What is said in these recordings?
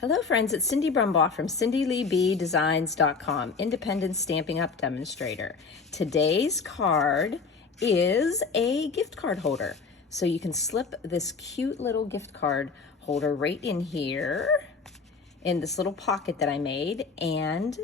Hello friends, it's Cindy Brumbaugh from CindyLeeBDesigns.com, independent Stampin' Up demonstrator. Today's card is a gift card holder. So you can slip this cute little gift card holder right in here in this little pocket that I made, and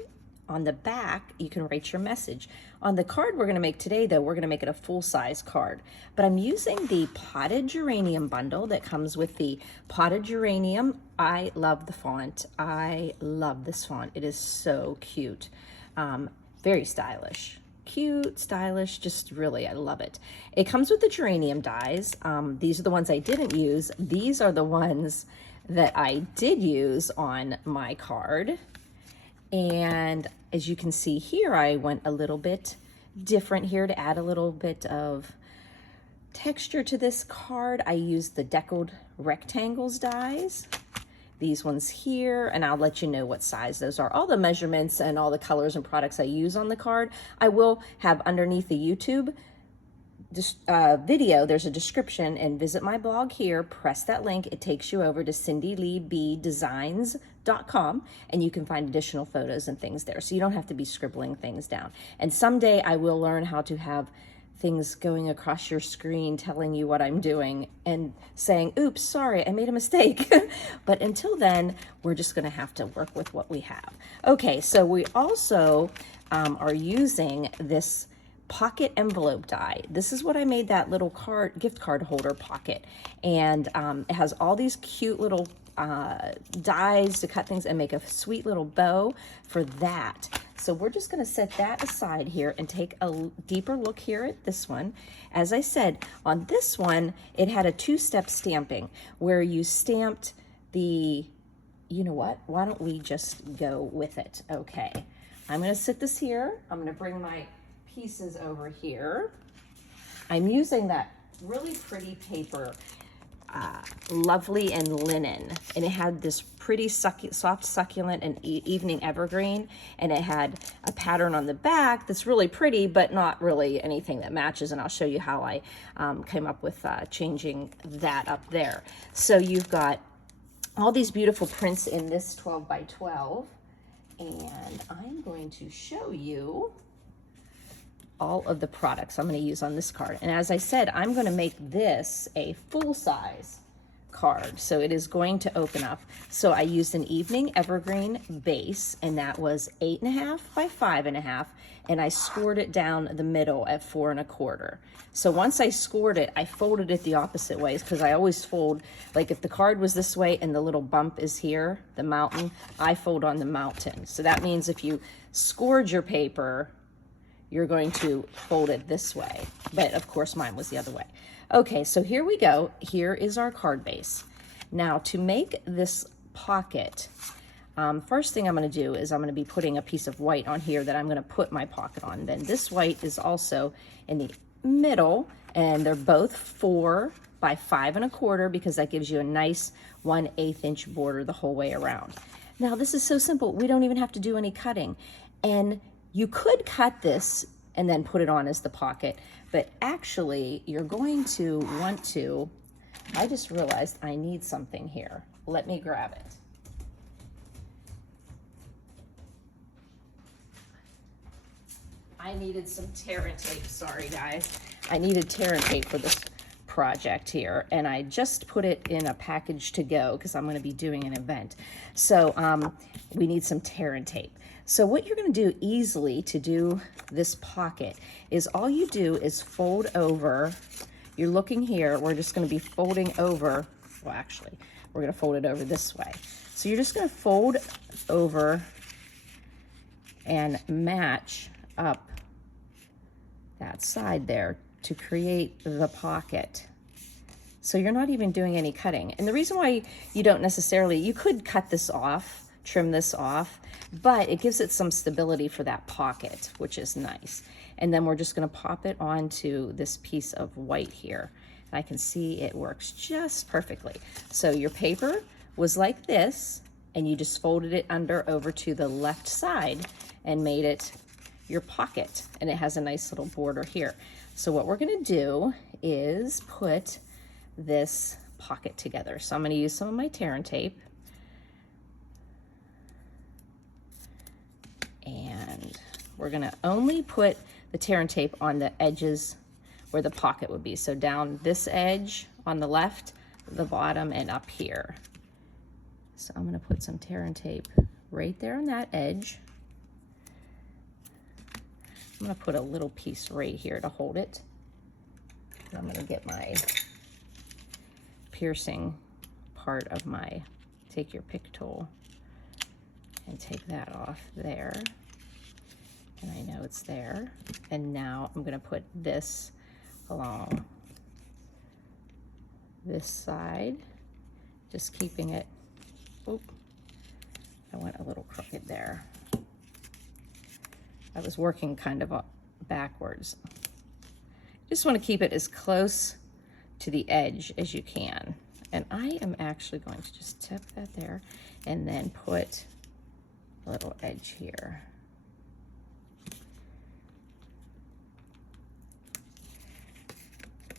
on the back you can write your message. On the card we're going to make today, though, we're going to make it a full-size card, but I'm using the potted geranium bundle that comes with the potted geranium. I love the font. I love this font. It is so cute. Very stylish. Cute, stylish, just really, I love it. It comes with the geranium dies. These are the ones I didn't use. These are the ones that I did use on my card. And as you can see here, I went a little bit different here to add a little bit of texture to this card. I used the deckled rectangles dies, these ones here, and I'll let you know what size those are. All the measurements and all the colors and products I use on the card, I will have underneath the YouTube video. There's a description, and visit my blog here, press that link, it takes you over to CindyLeeBDesigns.com, and you can find additional photos and things there, so you don't have to be scribbling things down. And someday I will learn how to have things going across your screen telling you what I'm doing and saying, oops, sorry, I made a mistake. But until then, we're just gonna have to work with what we have. Okay, so we also are using this pocket envelope die. This is what I made that little gift card holder pocket, and it has all these cute little dies to cut things and make a sweet little bow for that. So we're just going to set that aside here and take a deeper look here at this one. As I said, on this one, it had a two-step stamping where you stamped the, you know what, why don't we just go with it? Okay, I'm going to sit this here. I'm going to bring my pieces over here. I'm using that really pretty paper, Lovely and Linen, and it had this pretty soft succulent and evening evergreen, and it had a pattern on the back that's really pretty but not really anything that matches, and I'll show you how I came up with changing that up there. So you've got all these beautiful prints in this 12 by 12, and I'm going to show you all of the products I'm going to use on this card. And as I said, I'm going to make this a full-size card, so it is going to open up. So I used an evening evergreen base, and that was 8.5 by 5.5, and I scored it down the middle at 4 1/4. So once I scored it, I folded it the opposite ways, because I always fold, like if the card was this way and the little bump is here, the mountain, I fold on the mountain. So that means if you scored your paper, you're going to fold it this way, but of course mine was the other way. Okay, so here we go. Here is our card base. Now to make this pocket, first thing I'm going to do is I'm going to be putting a piece of white on here that I'm going to put my pocket on. Then this white is also in the middle, and they're both 4 by 5 1/4, because that gives you a nice 1/8 inch border the whole way around. Now this is so simple, we don't even have to do any cutting, and you could cut this and then put it on as the pocket, but actually you're going to want to, I just realized I need something here. Let me grab it. I needed some tear and tape, sorry guys. I needed tear and tape for this project here, and I just put it in a package to go because I'm going to be doing an event. So we need some tear and tape. So what you're going to do easily to do this pocket is all you do is fold over. You're looking here, we're just going to be folding over, well actually we're going to fold it over this way. So you're just going to fold over and match up that side there to create the pocket. So you're not even doing any cutting. And the reason why you don't necessarily, you could cut this off, trim this off, but it gives it some stability for that pocket, which is nice. And then we're just going to pop it onto this piece of white here. And I can see it works just perfectly. So your paper was like this, and you just folded it over to the left side and made it your pocket, and it has a nice little border here. So what we're going to do is put this pocket together. So I'm going to use some of my tear and tape, we're gonna only put the tear and tape on the edges where the pocket would be. So down this edge on the left, the bottom, and up here. So I'm gonna put some tear and tape right there on that edge. I'm gonna put a little piece right here to hold it. And I'm gonna get my piercing part of my, take your pick tool and take that off there. And I know it's there. And now I'm gonna put this along this side, just keeping it, oop, I went a little crooked there. I was working kind of backwards. Just want to keep it as close to the edge as you can. And I am actually going to just tip that there and then put a little edge here.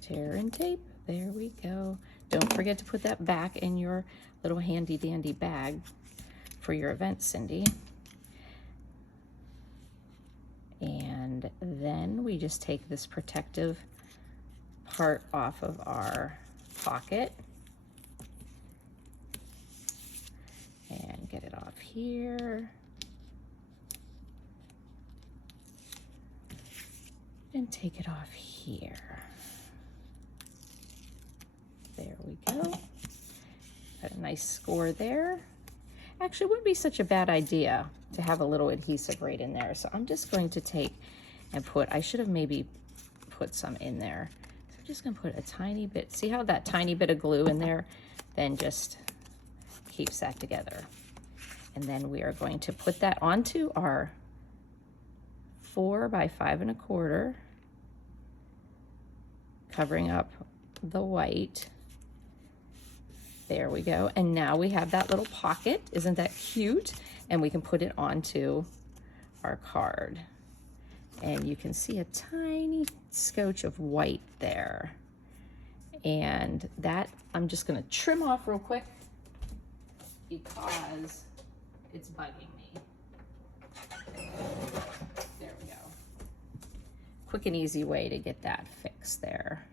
Tear and tape, there we go. Don't forget to put that back in your little handy dandy bag for your event, Cindy. And then we just take this protective part off of our pocket and get it off here. And take it off here. There we go. Got a nice score there. Actually, it wouldn't be such a bad idea to have a little adhesive right in there. So I'm just going to take and put, I should have maybe put some in there. So I'm just gonna put a tiny bit, see how that tiny bit of glue in there then just keeps that together. And then we are going to put that onto our 4 by 5 1/4, covering up the white. There we go. And now we have that little pocket. Isn't that cute? And we can put it onto our card. And you can see a tiny scotch of white there. And that I'm just gonna trim off real quick because it's bugging me. There we go. Quick and easy way to get that fixed there.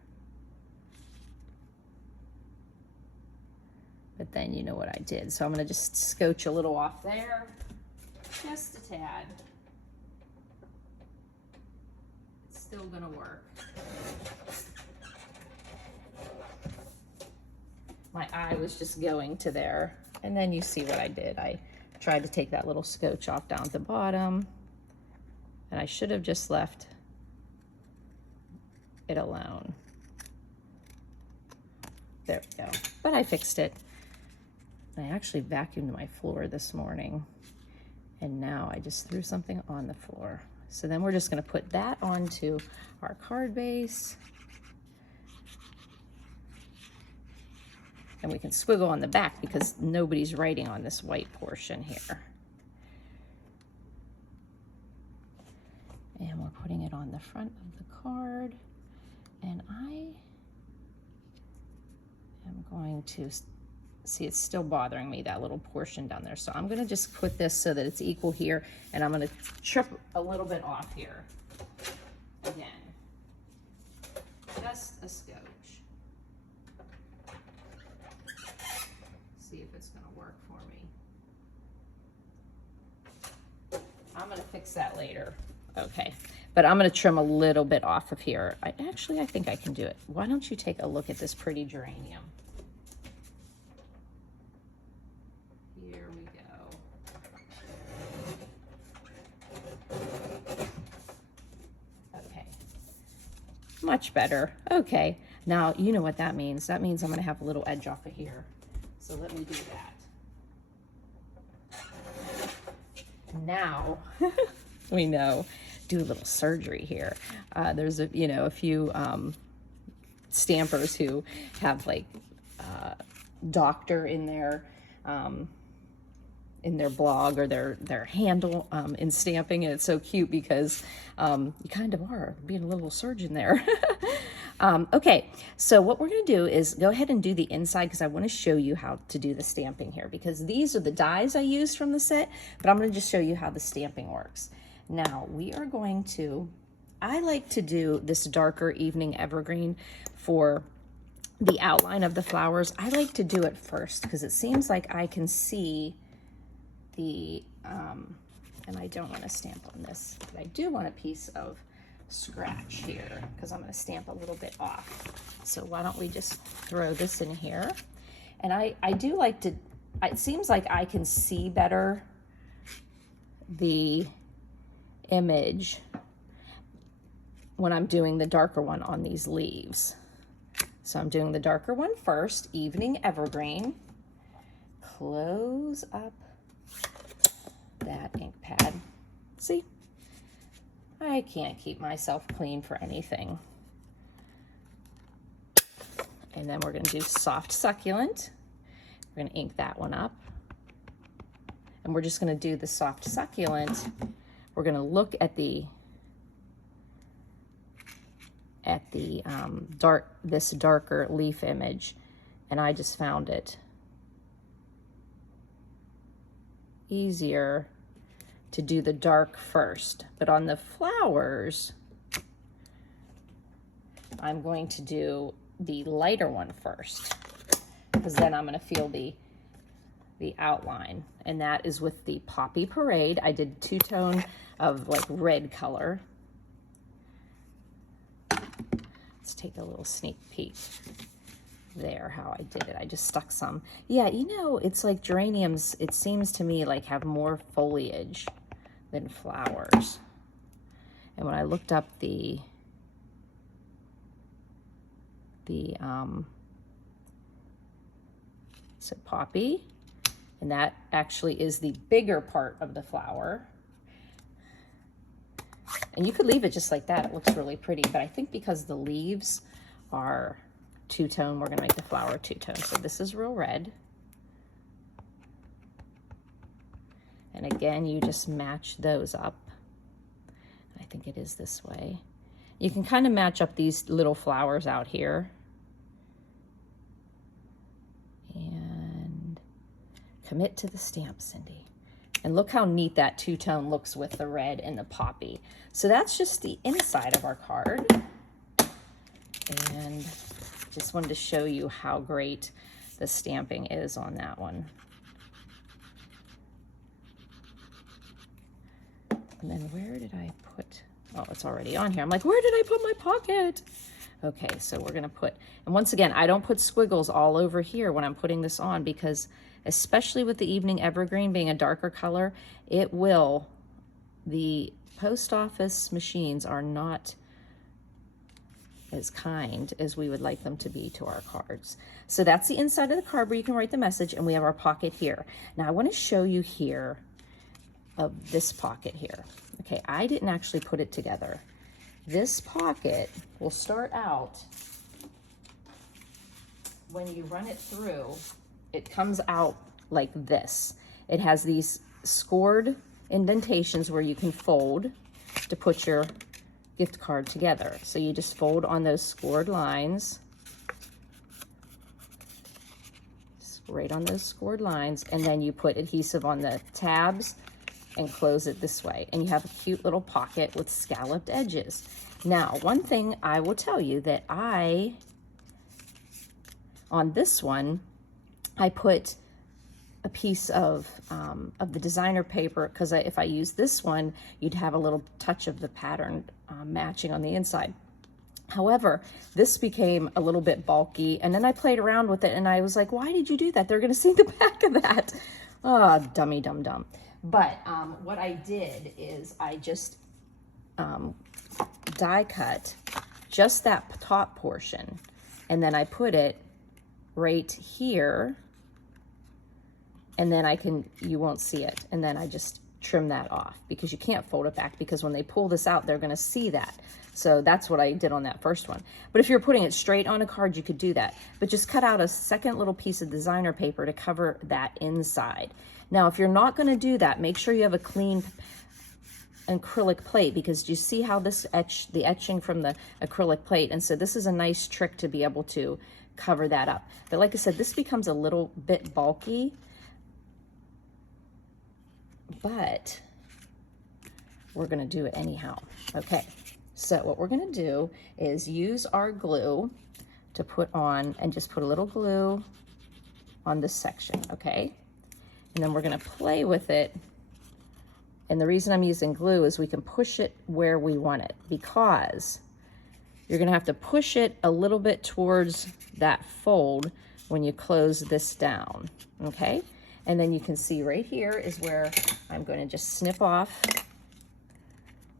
But then you know what I did. So I'm gonna just scotch a little off there, just a tad. It's still gonna work. My eye was just going to there. And then you see what I did. I tried to take that little scotch off down at the bottom, and I should have just left it alone. There we go. But I fixed it. I actually vacuumed my floor this morning, and now I just threw something on the floor. So then we're just gonna put that onto our card base. And we can squiggle on the back because nobody's writing on this white portion here. And we're putting it on the front of the card. And I am going to, see, it's still bothering me, that little portion down there. So I'm gonna just put this so that it's equal here, and I'm gonna trip a little bit off here. Again, just a scotch. See if it's gonna work for me. I'm gonna fix that later. Okay, but I'm gonna trim a little bit off of here. I think I can do it. Why don't you take a look at this pretty geranium? Here we go. Okay, much better. Okay, now you know what that means. That means I'm gonna have a little edge off of here. So let me do that. Now, we know, do a little surgery here. There's a few stampers who have like doctor in their blog or their handle in stamping, and it's so cute because you kind of are being a little surgeon there. Okay, so what we're going to do is go ahead and do the inside because I want to show you how to do the stamping here, because these are the dies I used from the set, but I'm going to just show you how the stamping works. Now we are going to, I like to do this darker evening evergreen for the outline of the flowers. I like to do it first because it seems like I can see the, and I don't want to stamp on this, but I do want a piece of scratch here because I'm going to stamp a little bit off. So why don't we just throw this in here? And I do like to, it seems like I can see better the image when I'm doing the darker one on these leaves. So I'm doing the darker one first, evening evergreen. Close up that ink pad. See, I can't keep myself clean for anything. And then we're going to do soft succulent. We're going to ink that one up. And we're just going to do the soft succulent. We're going to look at the this darker leaf image, and I just found it easier to do the dark first. But on the flowers, I'm going to do the lighter one first, because then I'm going to feel the outline, and that is with the Poppy Parade. I did two-tone of like red color. Let's take a little sneak peek there how I did it. I just stuck some. Yeah, you know, it's like geraniums, it seems to me like have more foliage than flowers. And when I looked up the so poppy, and that actually is the bigger part of the flower. And you could leave it just like that. It looks really pretty, but I think because the leaves are two-tone, we're gonna make the flower two-tone. So this is real red. And again, you just match those up. I think it is this way. You can kind of match up these little flowers out here. And commit to the stamp, Cindy. And look how neat that two-tone looks with the red and the poppy. So that's just the inside of our card. And just wanted to show you how great the stamping is on that one. And then where did I put, oh, it's already on here. I'm like, where did I put my pocket? Okay, so we're gonna put, and once again, I don't put squiggles all over here when I'm putting this on, because especially with the evening evergreen being a darker color, it will, the post office machines are not as kind as we would like them to be to our cards. So that's the inside of the card where you can write the message, and we have our pocket here. Now I want to show you here of this pocket here. Okay, I didn't actually put it together. This pocket will start out, when you run it through, it comes out like this. It has these scored indentations where you can fold to put your gift card together. So you just fold on those scored lines, right on those scored lines, and then you put adhesive on the tabs and close it this way. And you have a cute little pocket with scalloped edges. Now, one thing I will tell you that on this one, I put a piece of the designer paper, because if I use this one, you'd have a little touch of the pattern matching on the inside. However, this became a little bit bulky, and then I played around with it, and I was like, why did you do that? They're gonna see the back of that. Oh, dummy dum dum. But what I did is I just die cut just that top portion, and then I put it right here, and then you won't see it, and then I just trim that off, because you can't fold it back, because when they pull this out, they're gonna see that. So that's what I did on that first one. But if you're putting it straight on a card, you could do that, but just cut out a second little piece of designer paper to cover that inside. Now, if you're not gonna do that, make sure you have a clean acrylic plate, because you see how this the etching from the acrylic plate, and so this is a nice trick to be able to cover that up. But like I said, this becomes a little bit bulky, but we're gonna do it anyhow. Okay, so what we're gonna do is use our glue to put on, and just put a little glue on this section, okay? And then we're gonna play with it. And the reason I'm using glue is we can push it where we want it, because you're gonna have to push it a little bit towards that fold when you close this down, okay? And then you can see right here is where I'm gonna just snip off.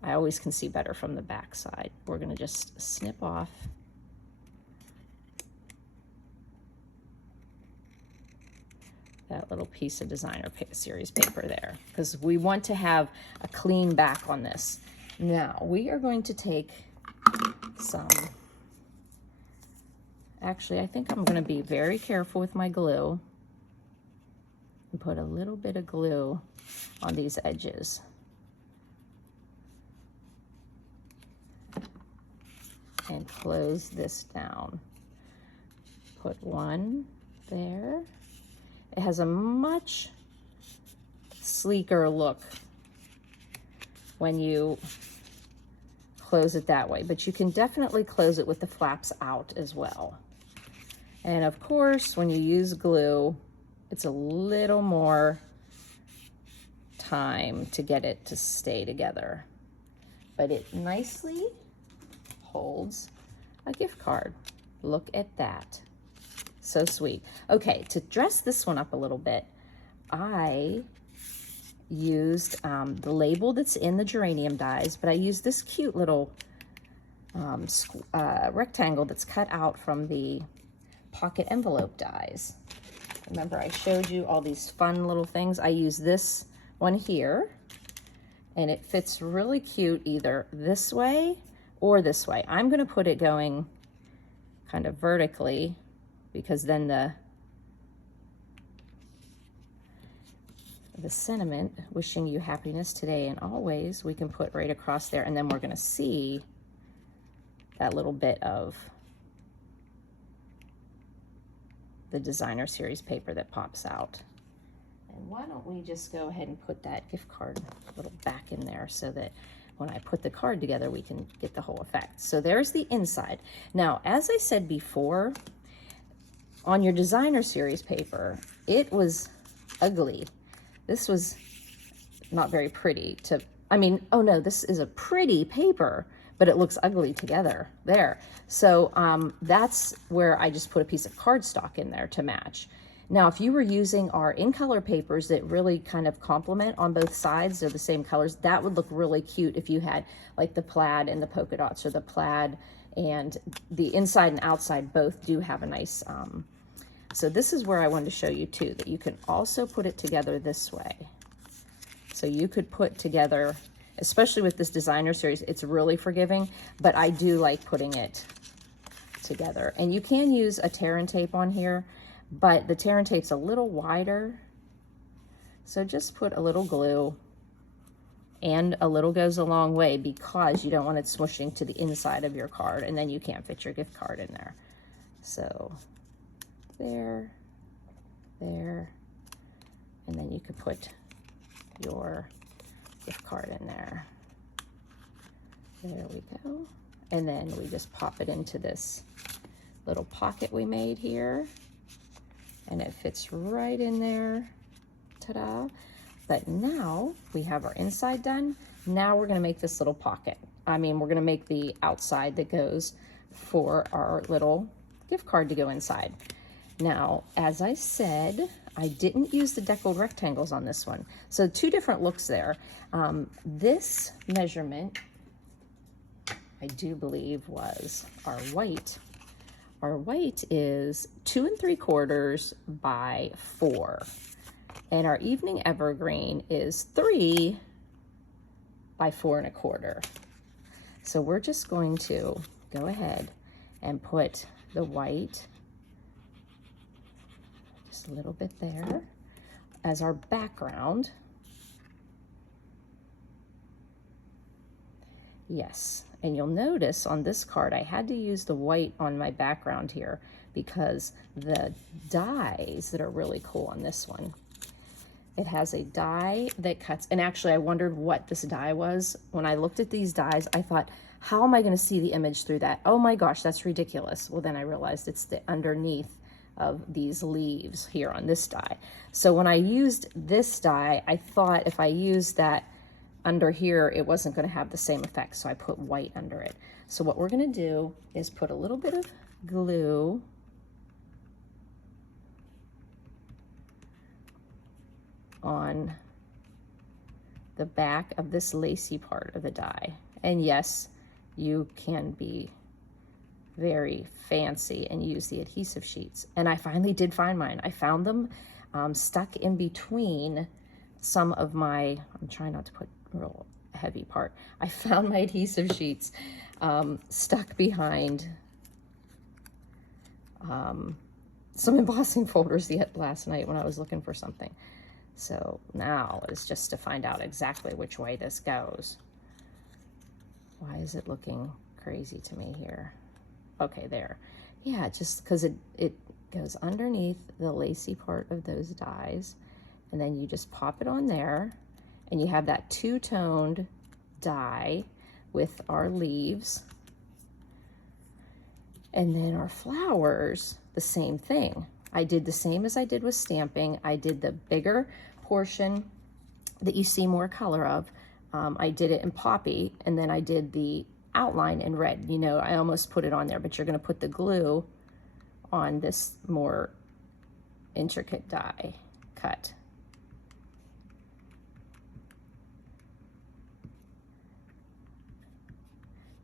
I always can see better from the back side. We're gonna just snip off that little piece of designer series paper there, because we want to have a clean back on this. Now we are going to take some, actually I think I'm going to be very careful with my glue and put a little bit of glue on these edges. And close this down. Put one there. It has a much sleeker look when you close it that way, but you can definitely close it with the flaps out as well. And of course, when you use glue, it's a little more time to get it to stay together, but it nicely holds a gift card. Look at that. So sweet. Okay, to dress this one up a little bit, I used the label that's in the geranium dies, but I used this cute little rectangle that's cut out from the pocket envelope dies. Remember, I showed you all these fun little things. I use this one here, and it fits really cute either this way or this way. I'm going to put it going kind of vertically, because then the sentiment, wishing you happiness today and always, we can put right across there, and then we're going to see that little bit of the designer series paper that pops out. And why don't we just go ahead and put that gift card little back in there, so that when I put the card together, we can get the whole effect. So there's the inside. Now, as I said before, on your designer series paper, it was ugly. This was not very pretty to, I mean, oh no, this is a pretty paper, but it looks ugly together there. So that's where I just put a piece of cardstock in there to match. Now, if you were using our in-color papers that really kind of complement on both sides, they're the same colors, that would look really cute if you had like the plaid and the polka dots, or the plaid and the inside and outside both do have a nice, so this is where I wanted to show you too, that you can also put it together this way. So you could put together, especially with this designer series, it's really forgiving, but I do like putting it together. And you can use a tear and tape on here, but the tear and tape's a little wider. So just put a little glue, and a little goes a long way, because you don't want it smushing to the inside of your card, and then you can't fit your gift card in there. So there, there, and then you could put your gift card in there. There we go. And then we just pop it into this little pocket we made here, and it fits right in there. Ta-da. But now we have our inside done. Now we're going to make this little pocket. I mean, we're going to make the outside that goes for our little gift card to go inside. Now, as I said, I didn't use the deckled rectangles on this one. So two different looks there. This measurement, I do believe, was our white. Our white is 2 3/4 by 4. And our evening evergreen is 3 by 4 1/4. So we're just going to go ahead and put the white just a little bit there as our background. Yes, and you'll notice on this card I had to use the white on my background here, because the dies that are really cool on this one, It has a die that cuts, and actually I wondered what this die was. When I looked at these dies, I thought, how am I going to see the image through that? Oh my gosh, that's ridiculous. Well, then I realized it's the underneath of these leaves here on this die. So when I used this die, I thought if I used that under here, it wasn't going to have the same effect, so I put white under it. So what we're going to do is put a little bit of glue on the back of this lacy part of the die. And yes, you can be very fancy and use the adhesive sheets. And I finally did find mine. I found them stuck in between some of my, I'm trying not to put real heavy part. I found my adhesive sheets stuck behind some embossing folders last night when I was looking for something. So now is just to find out exactly which way this goes. Why is it looking crazy to me here? Okay, there. Yeah, just because it goes underneath the lacy part of those dies, and then you just pop it on there, and you have that two-toned die with our leaves. And then our flowers, the same thing. I did the same as I did with stamping. I did the bigger portion that you see more color of. I did it in poppy, and then I did the outline in red. You know, I almost put it on there, but you're going to put the glue on this more intricate die cut.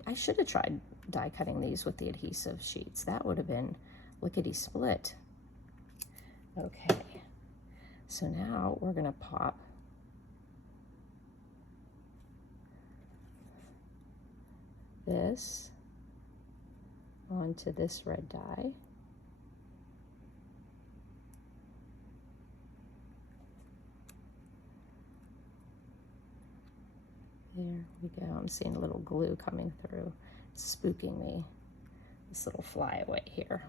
I should have tried die cutting these with the adhesive sheets. That would have been lickety split. Okay, so now we're going to pop this onto this red die. There we go. I'm seeing a little glue coming through. It's spooking me. This little flyaway here.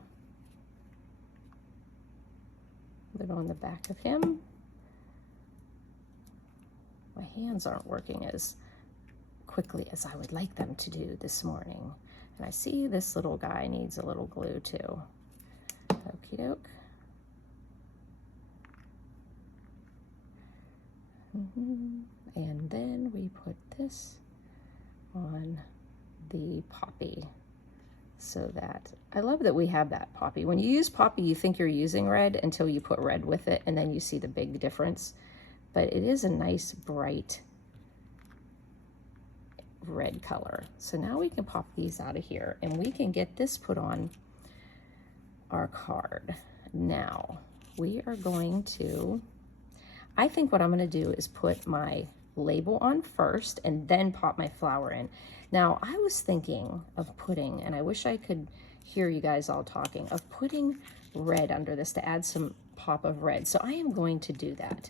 Put it on the back of him. My hands aren't working as quickly as I would like them to do this morning. And I see this little guy needs a little glue too. Okie doke. And then we put this on the poppy, so that, I love that we have that poppy. When you use poppy, you think you're using red until you put red with it, and then you see the big difference. But it is a nice bright red color. So now we can pop these out of here, and we can get this put on our card. Now we are going to, I think what I'm going to do is put my label on first and then pop my flower in. Now I was thinking of putting, and I wish I could hear you guys all talking, of putting red under this to add some pop of red. So I am going to do that.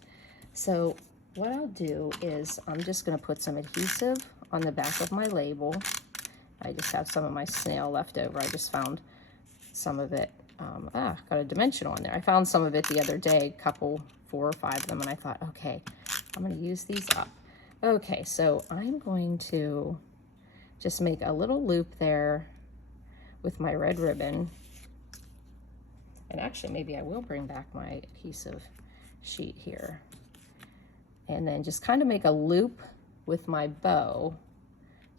So what I'll do is I'm just going to put some adhesive on the back of my label. I just have some of my snail left over. I just found some of it. Got a dimensional on there. I found some of it the other day, couple, 4 or 5 of them, and I thought, okay, I'm going to use these up. Okay, so I'm going to just make a little loop there with my red ribbon. And actually, maybe I will bring back my adhesive sheet here. And then just kind of make a loop with my bow,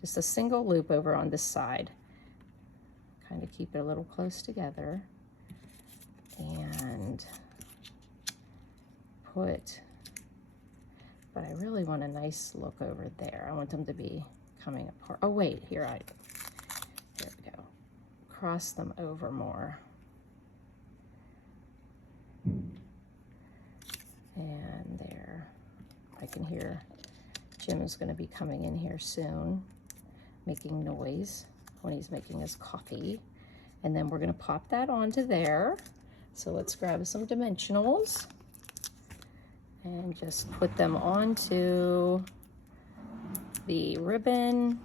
just a single loop over on this side. Kind of keep it a little close together. And put, but I really want a nice look over there. I want them to be coming apart. Oh wait, here we go. Cross them over more. And there, I can hear Jim is going to be coming in here soon, making noise when he's making his coffee. And then we're going to pop that onto there. So let's grab some dimensionals and just put them onto the ribbon,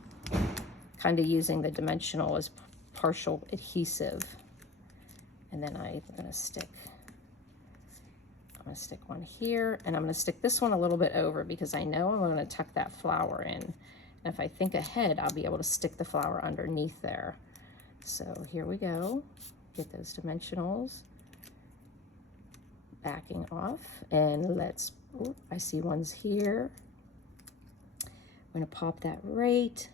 kind of using the dimensional as partial adhesive. And then I'm going to stick I'm gonna stick one here, and I'm gonna stick this one a little bit over because I know I'm gonna tuck that flower in. And if I think ahead, I'll be able to stick the flower underneath there. So here we go. Get those dimensionals backing off, and let's, ooh, I see ones here. I'm gonna pop that right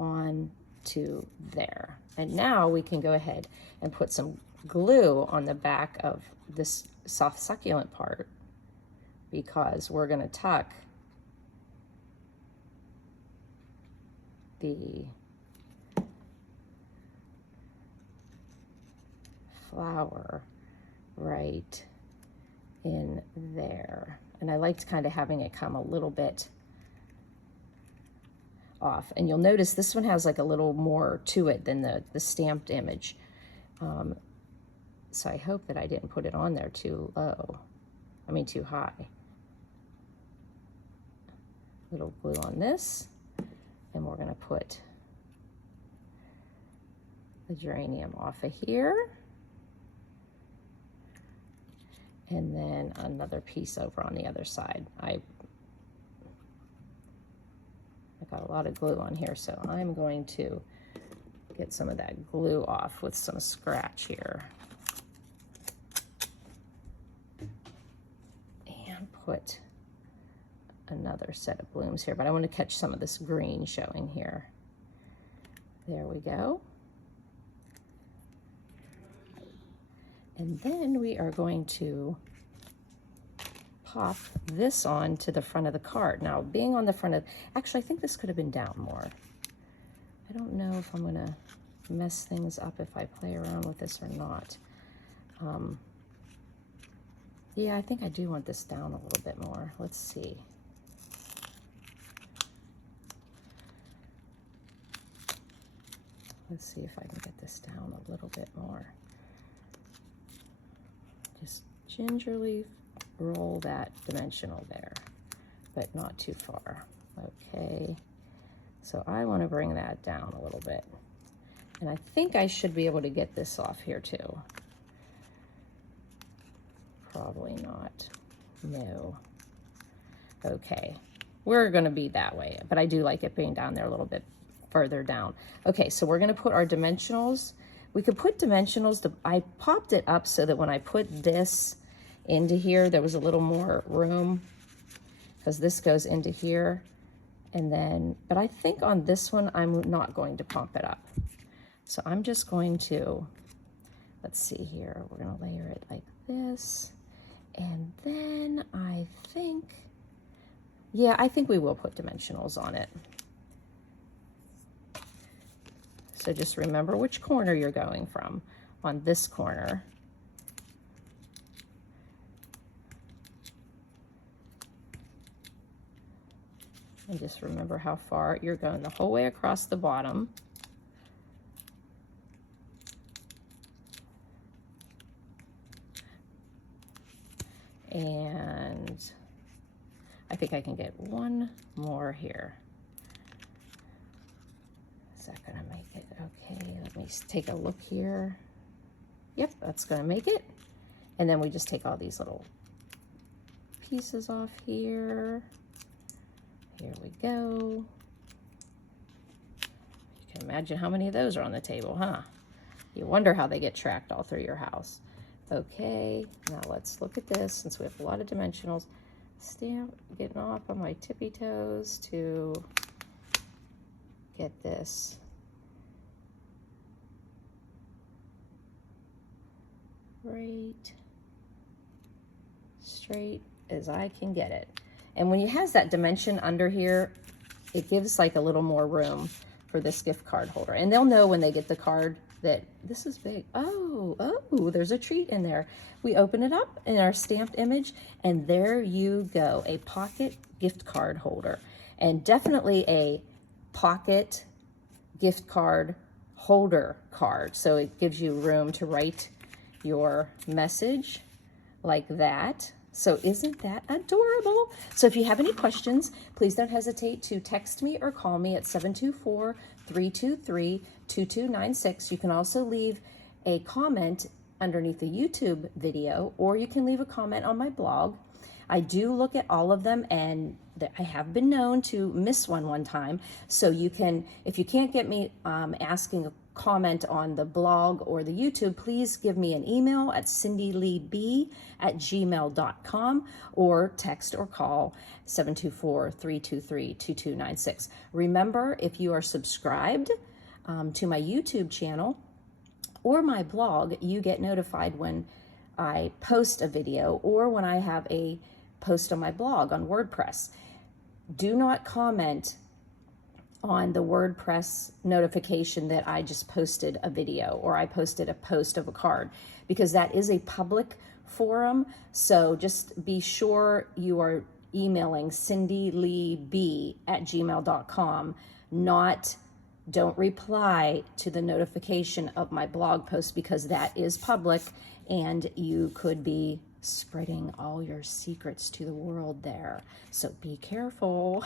on to there. And now we can go ahead and put some glue on the back of this soft succulent part, because we're gonna tuck the flower right in there. And I liked kind of having it come a little bit off. And you'll notice this one has like a little more to it than the stamped image. So I hope that I didn't put it on there too low. I mean too high. Little glue on this, and we're gonna put the geranium off of here. And then another piece over on the other side. I got a lot of glue on here, so I'm going to get some of that glue off with some scratch here. And put another set of blooms here, but I want to catch some of this green showing here. There we go. And then we are going to pop this on to the front of the card. Now, being on the front of, actually, I think this could have been down more. I don't know if I'm gonna mess things up if I play around with this or not. Yeah, I think I do want this down a little bit more. Let's see. Let's see if I can get this down a little bit more. Just gingerly roll that dimensional there, but not too far. Okay, so I want to bring that down a little bit. And I think I should be able to get this off here too. Probably not. No. Okay, we're going to be that way, but I do like it being down there a little bit further down. Okay, so we're going to put our dimensionals. We could put dimensionals, I popped it up so that when I put this into here, there was a little more room, because this goes into here. And then, but I think on this one, I'm not going to pump it up. So I'm just going to, let's see here, we're gonna layer it like this. And then I think, yeah, I think we will put dimensionals on it. So just remember which corner you're going from. On this corner. And just remember how far you're going the whole way across the bottom. And I think I can get one more here. Is that gonna make it? Okay, let me take a look here. Yep, that's gonna make it. And then we just take all these little pieces off here. Here we go. You can imagine how many of those are on the table, huh? You wonder how they get tracked all through your house. Okay, now let's look at this, since we have a lot of dimensionals. Stamp, getting off on my tippy toes to get this right straight as I can get it. And when it has that dimension under here, it gives like a little more room for this gift card holder. And they'll know when they get the card that this is big. Oh, there's a treat in there. We open it up in our stamped image, and there you go, a pocket gift card holder. And definitely a pocket gift card holder card. So it gives you room to write your message like that. So isn't that adorable? So if you have any questions, please don't hesitate to text me or call me at 724-323-2296. You can also leave a comment underneath the YouTube video, or you can leave a comment on my blog. I do look at all of them, and I have been known to miss one time. So you can, if you can't get me asking a comment on the blog or the YouTube, please give me an email at cindyleeb@gmail.com, or text or call 724-323-2296. Remember, if you are subscribed to my YouTube channel or my blog, you get notified when I post a video or when I have a post on my blog on WordPress. Do not comment on the WordPress notification that I just posted a video or I posted a post of a card, because that is a public forum. So just be sure you are emailing cindyleeb@gmail.com, not don't reply to the notification of my blog post, because that is public and you could be spreading all your secrets to the world there. So be careful.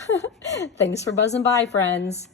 Thanks for buzzing by, friends.